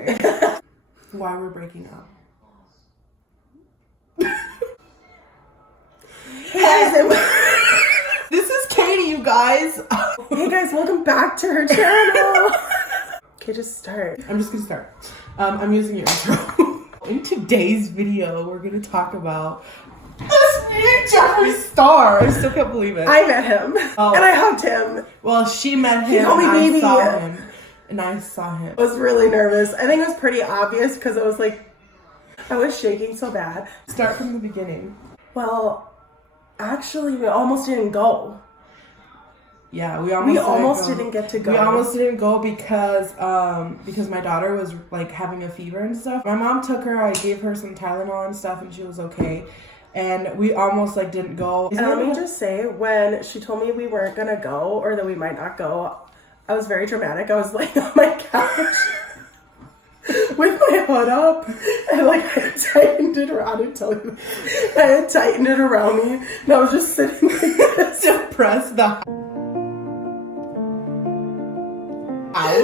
Okay. Why we're breaking up. Hey, This is Katie, you guys. hey guys, welcome back to her channel. Okay, just start. I'm just gonna start. I'm using your intro. In today's video, we're gonna talk about this new Jeffree star. I still can't believe it. I met him, Oh. and I hugged him. Well, she met him. He called me and baby. I saw him, and I saw him. I was really nervous. I think it was pretty obvious because it was like, I was shaking so bad. Start from the beginning. Well, actually, we almost didn't go. Yeah, we almost didn't get to go. We almost didn't go because my daughter was like having a fever and stuff. My mom took her. I gave her some Tylenol and stuff, and she was okay. And we almost like didn't go. And let me just say, when she told me we weren't gonna go or that we might not go, I was very dramatic. I was laying on my couch with my hood up, and like I had tightened it around and tell you, I had tightened it around me, and I was just sitting like this. Depressed the house. I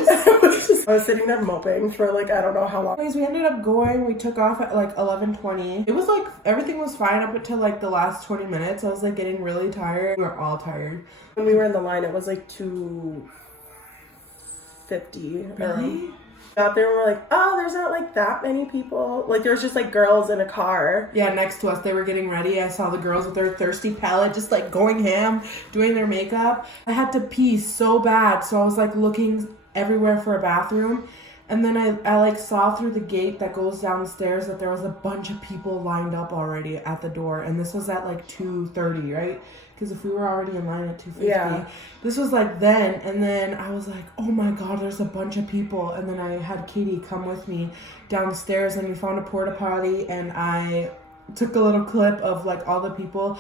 was sitting there moping for like I don't know how long. Anyways, we ended up going. We took off at like 11:20. It was like everything was fine up until like the last 20 minutes. I was like getting really tired. We were all tired. When we were in the line, it was like 2:50. Really? Got there and we're like, oh, there's not like that many people. Like there was just like girls in a car. Yeah, next to us, they were getting ready. I saw the girls with their thirsty palette just like going ham, doing their makeup. I had to pee so bad, so I was like looking everywhere for a bathroom. And then I like saw through the gate that goes downstairs that there was a bunch of people lined up already at the door. And this was at like 2:30, right? Because if we were already in line at 2:50, yeah. This was like then. And then I was like, oh my God, there's a bunch of people. And then I had Katie come with me downstairs and we found a porta potty and I took a little clip of like all the people.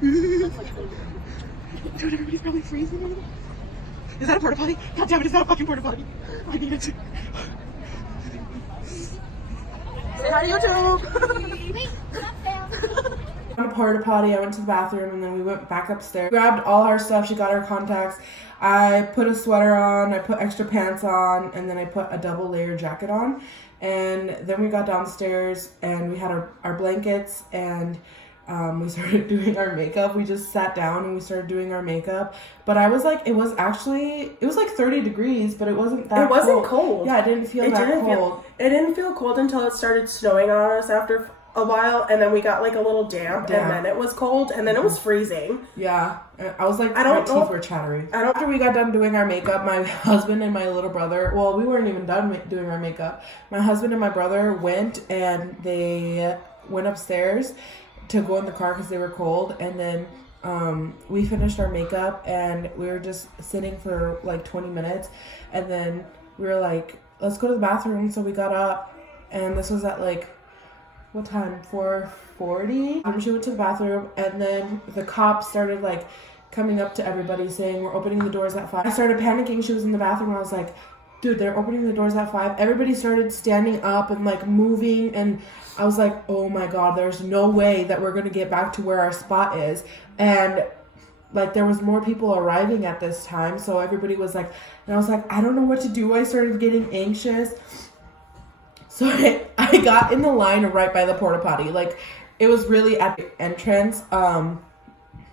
Dude, everybody's probably freezing. Is that a porta potty? God damn it, is that a fucking porta potty? I need it to. Say hi to YouTube! On a porta potty, I went to the bathroom and then we went back upstairs. Grabbed all our stuff, she got her contacts. I put a sweater on, I put extra pants on, and then I put a double layer jacket on. And then we got downstairs and we had our blankets and we started doing our makeup. We just sat down and we started doing our makeup. But I was like, it was like 30 degrees, but it wasn't that cold. It wasn't cold. Yeah, it didn't feel that cold. It didn't feel cold until it started snowing on us after a while, and then we got like a little damp. And then it was cold, and then it was freezing. Yeah, I was like, my teeth were chattering. After we got done doing our makeup, my husband and my little brother, well, we weren't even done doing our makeup. My husband and my brother went and they went upstairs to go in the car because they were cold, and then we finished our makeup and we were just sitting for like 20 minutes, and then we were like, let's go to the bathroom. So we got up, and this was at like, what time? 4:40. She went to the bathroom, and then the cops started like coming up to everybody saying we're opening the doors at 5. I started panicking. She was in the bathroom. I was like, dude, they're opening the doors at 5. Everybody started standing up and like moving, and I was like, oh my God, there's no way that we're gonna get back to where our spot is. And like there was more people arriving at this time, so everybody was like, and I was like, I don't know what to do. I started getting anxious. So I got in the line right by the porta potty. Like it was really at the entrance.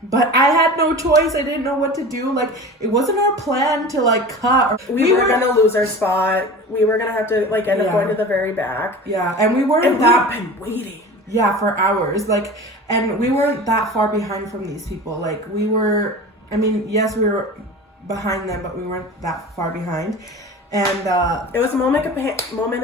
But I had no choice. I didn't know what to do. Like it wasn't our plan to like cut. We were gonna lose our spot. We were gonna have to like end up going to the very back. Yeah, and we weren't we've been waiting. Yeah, for hours. Like, and we weren't that far behind from these people. Like we were. I mean, yes, we were behind them, but we weren't that far behind. And it was a moment of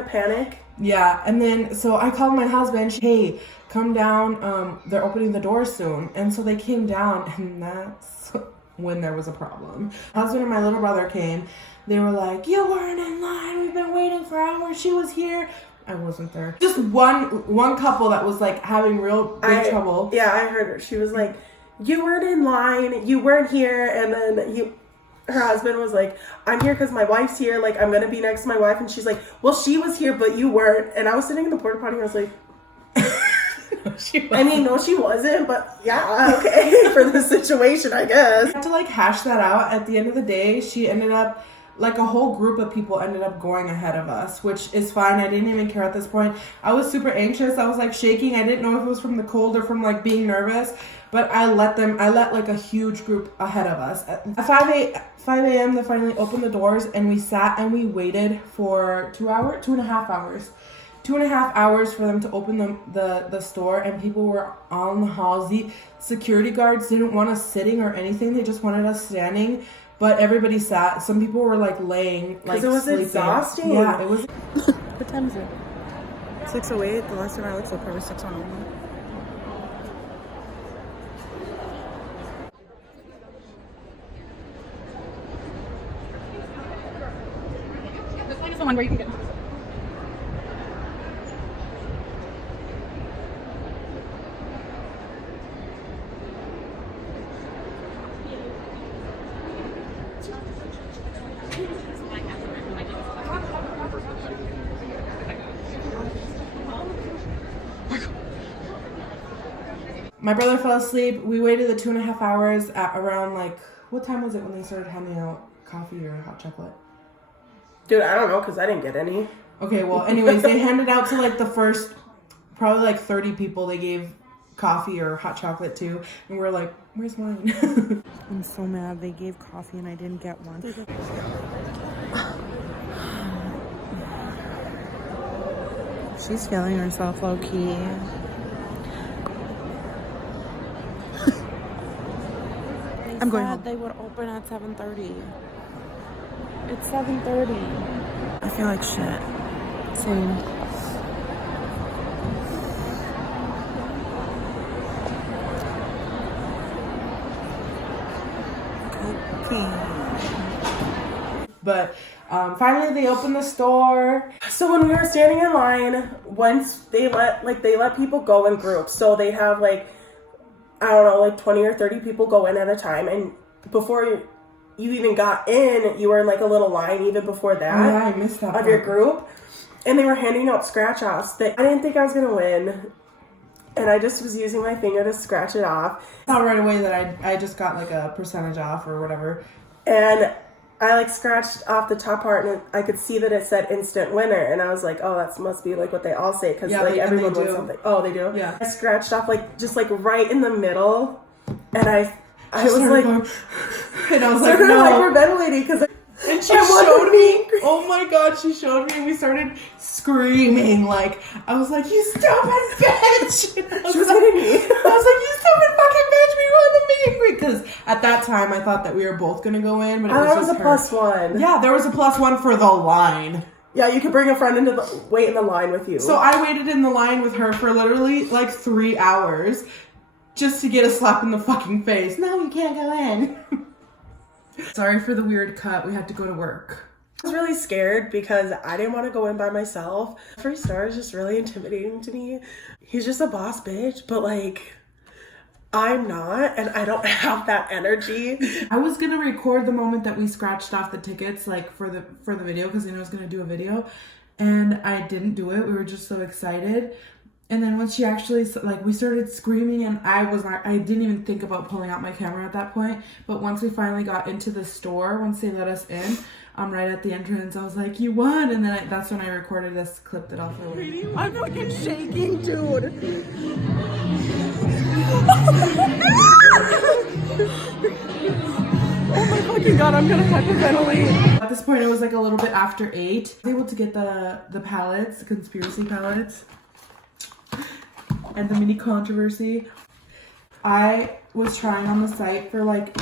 panic. Yeah, and then so I called my husband. Hey, come down. They're opening the door soon. And so they came down, and that's when there was a problem. My husband and my little brother came. They were like, you weren't in line. We've been waiting for hours. She was here. I wasn't there. Just one couple that was like having real big trouble. Yeah, I heard her. She was like, you weren't in line. You weren't here. And then her husband was like, I'm here because my wife's here. Like, I'm going to be next to my wife. And she's like, well, she was here, but you weren't. And I was sitting in the porta potty. And I was like, I mean, no, she wasn't. But yeah, okay. For the situation, I guess. I had to like hash that out. At the end of the day, she ended up like a whole group of people ended up going ahead of us, which is fine. I didn't even care at this point. I was super anxious. I was like shaking. I didn't know if it was from the cold or from like being nervous, but I let like a huge group ahead of us. At 5 a.m. they finally opened the doors, and we sat and we waited for 2.5 hours. 2.5 hours for them to open the store, and people were on the halls. The security guards didn't want us sitting or anything. They just wanted us standing. But everybody sat. Some people were like laying, like it was sleeping. Exhausting. Yeah, it was. What time is it? 6:08. The last time I looked, so probably 6:01. This one is the one where you can get. My brother fell asleep. We waited the 2.5 hours at around like, what time was it when they started handing out coffee or hot chocolate? Dude, I don't know because I didn't get any. Okay, well, anyways, they handed out to like the first, probably like 30 people they gave coffee or hot chocolate to. And we're like, where's mine? I'm so mad. They gave coffee and I didn't get one. She's feeling herself low key. I'm going home. They would open at 7:30. It's 7:30. I feel like shit. Same. But finally they opened the store. So when we were standing in line, once they let people go in groups. So they have like, I don't know, like 20 or 30 people go in at a time. And before you even got in, you were in like a little line even before that. Oh, yeah, I missed that of your group. And they were handing out scratch-offs that I didn't think I was going to win. And I just was using my finger to scratch it off. I saw right away that I just got like a percentage off or whatever. And I like scratched off the top part, and I could see that it said instant winner, and I was like, oh, that must be like what they all say, because like everyone wins something. Oh, they do? Yeah. I scratched off like just like right in the middle, and I was like, and I was like, no, like we're ventilating because. And she showed me. Oh my god, she showed me, and we started screaming. Like, I was like, you stupid bitch! She was hitting me. I was like, you stupid fucking bitch! We won the meet and greet. Because at that time, I thought that we were both gonna go in, but it was just a +1. Yeah, there was a +1 for the line. Yeah, you could bring a friend wait in the line with you. So I waited in the line with her for literally like 3 hours just to get a slap in the fucking face. No, you can't go in. Sorry for the weird cut. We had to go to work. I was really scared because I didn't want to go in by myself. Jeffree Star is just really intimidating to me. He's just a boss bitch, but like, I'm not, and I don't have that energy. I was gonna record the moment that we scratched off the tickets, like for the video, because I knew I was gonna do a video, and I didn't do it. We were just so excited. And then once she actually, like, we started screaming, and I didn't even think about pulling out my camera at that point. But once we finally got into the store, once they let us in, right at the entrance, I was like, you won. And then that's when I recorded this clip that I'll throw in. I'm fucking shaking, dude. Oh my fucking god, I'm gonna hyperventilate. At this point, it was like a little bit after 8. I was able to get the palettes, the conspiracy palettes. And the mini controversy. I was trying on the site for like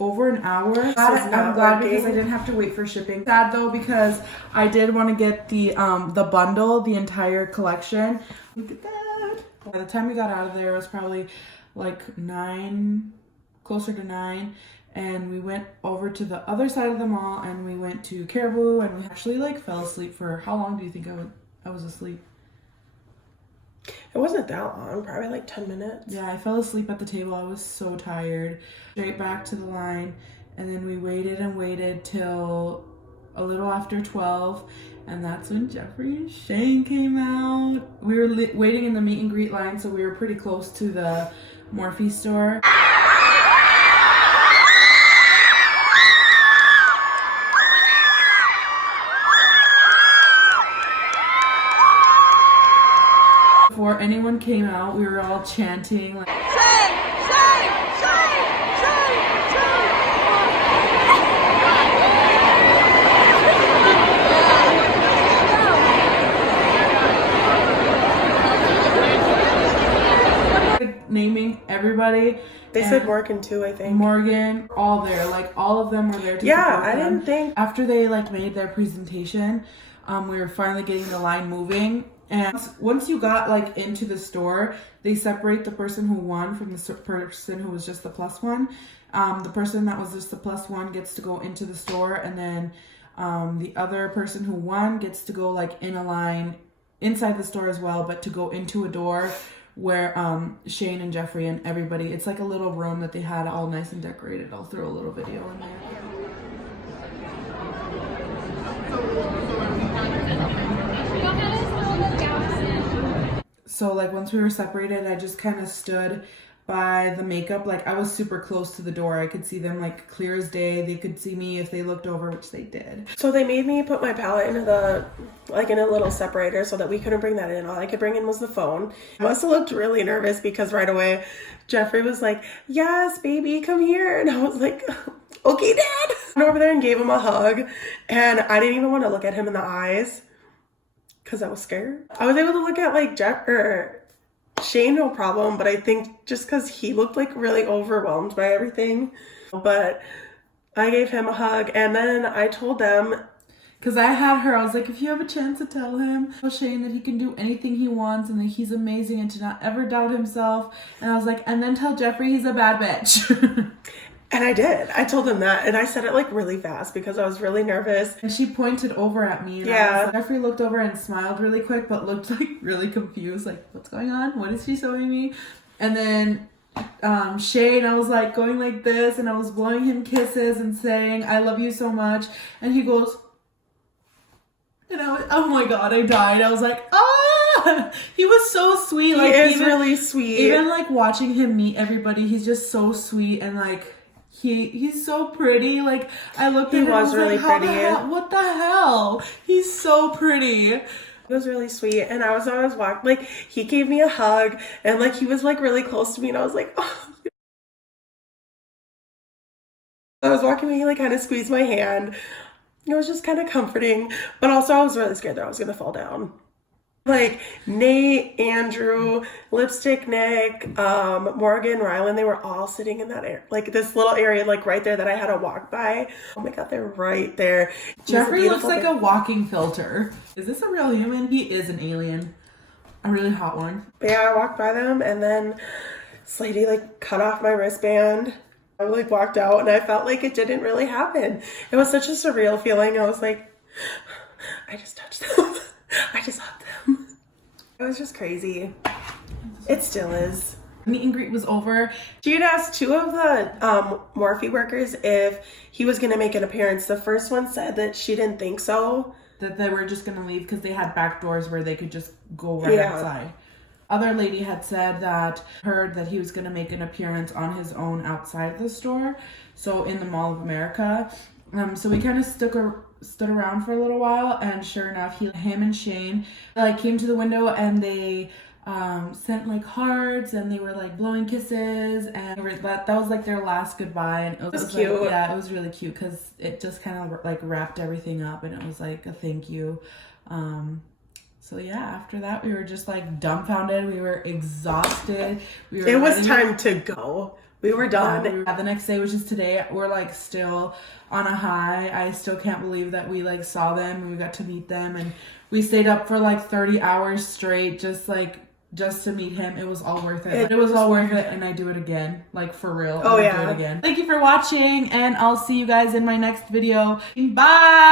over an hour. I'm glad because I didn't have to wait for shipping. Sad though because I did want to get the bundle, the entire collection. Look at that. By the time we got out of there, it was probably like 9, closer to 9. And we went over to the other side of the mall and we went to Caribou, and we actually like fell asleep for, how long do you think I was asleep? It wasn't that long, probably like 10 minutes. Yeah, I fell asleep at the table. I was so tired. Straight back to the line, and then we waited and waited till a little after 12, and that's when Jeffree and Shane came out. We were waiting in the meet and greet line, so we were pretty close to the Morphe store. before anyone came out, we were all chanting like, naming everybody. They said Morgan too, I think. Morgan, all there. Like, all of them were there to Yeah, support I them. didn't think... After they, like, made their presentation, we were finally getting the line moving. And once you got, like, into the store, they separate the person who won from the person who was just the +1. The person that was just the +1 gets to go into the store, and then the other person who won gets to go, like, in a line inside the store as well, but to go into a door where Shane and Jeffree and everybody, it's like a little room that they had all nice and decorated. I'll throw a little video in there. So like once we were separated, I just kind of stood by the makeup. Like I was super close to the door. I could see them like clear as day. They could see me if they looked over, which they did. So they made me put my palette into the, like in a little separator so that we couldn't bring that in. All I could bring in was the phone. I must have looked really nervous because right away Jeffree was like, yes, baby, come here. And I was like, okay, Dad. I went over there and gave him a hug. And I didn't even want to look at him in the eyes because I was scared. I was able to look at like Shane, no problem, but I think just because he looked like really overwhelmed by everything. But I gave him a hug, and then I told them, because I had her, I was like, if you have a chance to tell him, tell Shane that he can do anything he wants and that he's amazing and to not ever doubt himself. And I was like, and then tell Jeffree he's a bad bitch. And I did. I told him that, and I said it like really fast because I was really nervous. And she pointed over at me. And yeah. Jeffree looked over and smiled really quick, but looked like really confused. Like, what's going on? What is she showing me? And then Shane, I was like going like this, and I was blowing him kisses and saying, I love you so much. And he goes, and I was, oh my God, I died. I was like, ah! He was so sweet. He is really sweet. Even like watching him meet everybody, he's just so sweet and like, He's so pretty. Like I looked at him, I was really like, pretty. What the hell? He's so pretty. It was really sweet, and I was always walking. Like he gave me a hug, and like he was like really close to me, and I was like, oh. I was walking, and he like kind of squeezed my hand. It was just kind of comforting, but also I was really scared that I was gonna fall down. Like Nate, Andrew, Lipstick Nick, Morgan, Rylan, they were all sitting in that area, like this little area, like right there that I had to walk by. Oh my God, they're right there. Jeffree looks like a walking filter. Is this a real human? He is an alien. A really hot one. But yeah, I walked by them, and then this lady like cut off my wristband. I like walked out, and I felt like it didn't really happen. It was such a surreal feeling. I was like, I just touched them. I just hugged them. It was just crazy. It still is. Meet and greet was over. She had asked two of the Morphe workers if he was going to make an appearance. The first one said that she didn't think so. That they were just going to leave because they had back doors where they could just go right outside. Other lady had said that heard that he was going to make an appearance on his own outside the store. So in the Mall of America. So we kind of stood around for a little while, and sure enough, him and Shane like came to the window, and they sent like hearts, and they were like blowing kisses, and that was like their last goodbye, and it was cute. Like, yeah, it was really cute because it just kind of like wrapped everything up, and it was like a thank you. So yeah, after that we were just like dumbfounded. We were exhausted. It was time to go. We were done. The next day, which is today, we're like still on a high. I still can't believe that we like saw them and we got to meet them, and we stayed up for like 30 hours straight just to meet him. It was all worth it. It was all worth it, and I do it again, like for real. Oh yeah. Do it again. Thank you for watching, and I'll see you guys in my next video. Bye.